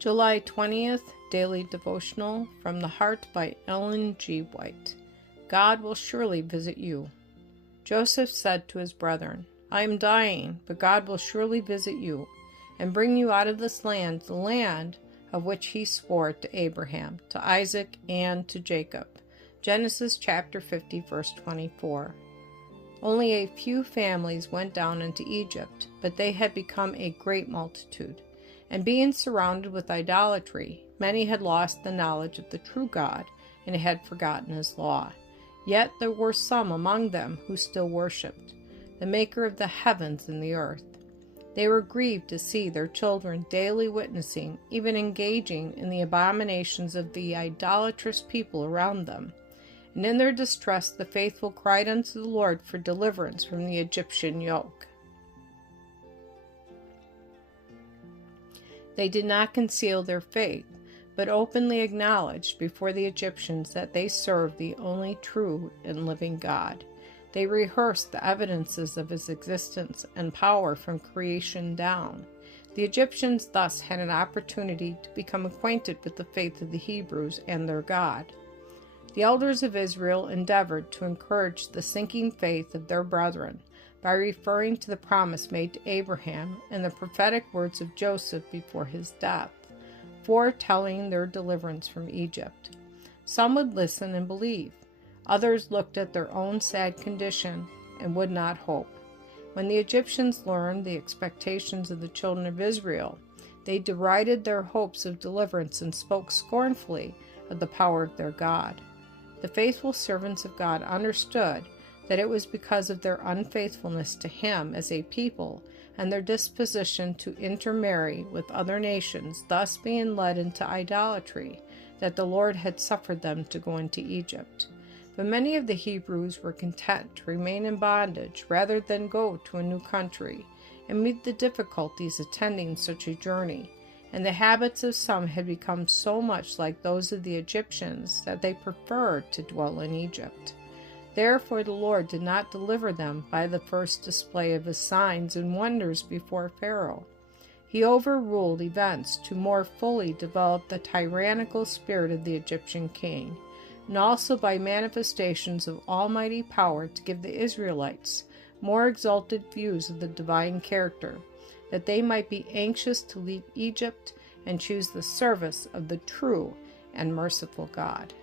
July 20th, Daily Devotional from the Heart by Ellen G. White. God will surely visit you. Joseph said to his brethren, I am dying, but God will surely visit you, and bring you out of this land, the land of which he swore to Abraham, to Isaac, and to Jacob. Genesis chapter 50, verse 24. Only a few families went down into Egypt, but they had become a great multitude. And being surrounded with idolatry, many had lost the knowledge of the true God, and had forgotten his law. Yet there were some among them who still worshipped the Maker of the heavens and the earth. They were grieved to see their children daily witnessing, even engaging in the abominations of the idolatrous people around them. And in their distress the faithful cried unto the Lord for deliverance from the Egyptian yoke. They did not conceal their faith, but openly acknowledged before the Egyptians that they served the only true and living God. They rehearsed the evidences of his existence and power from creation down. The Egyptians thus had an opportunity to become acquainted with the faith of the Hebrews and their God. The elders of Israel endeavored to encourage the sinking faith of their brethren by referring to the promise made to Abraham and the prophetic words of Joseph before his death, foretelling their deliverance from Egypt. Some would listen and believe. Others looked at their own sad condition and would not hope. When the Egyptians learned the expectations of the children of Israel, they derided their hopes of deliverance and spoke scornfully of the power of their God. The faithful servants of God understood that it was because of their unfaithfulness to him as a people and their disposition to intermarry with other nations, thus being led into idolatry, that the Lord had suffered them to go into Egypt. But many of the Hebrews were content to remain in bondage rather than go to a new country and meet the difficulties attending such a journey, and the habits of some had become so much like those of the Egyptians that they preferred to dwell in Egypt. Therefore the Lord did not deliver them by the first display of his signs and wonders before Pharaoh. He overruled events to more fully develop the tyrannical spirit of the Egyptian king, and also by manifestations of almighty power to give the Israelites more exalted views of the divine character, that they might be anxious to leave Egypt and choose the service of the true and merciful God.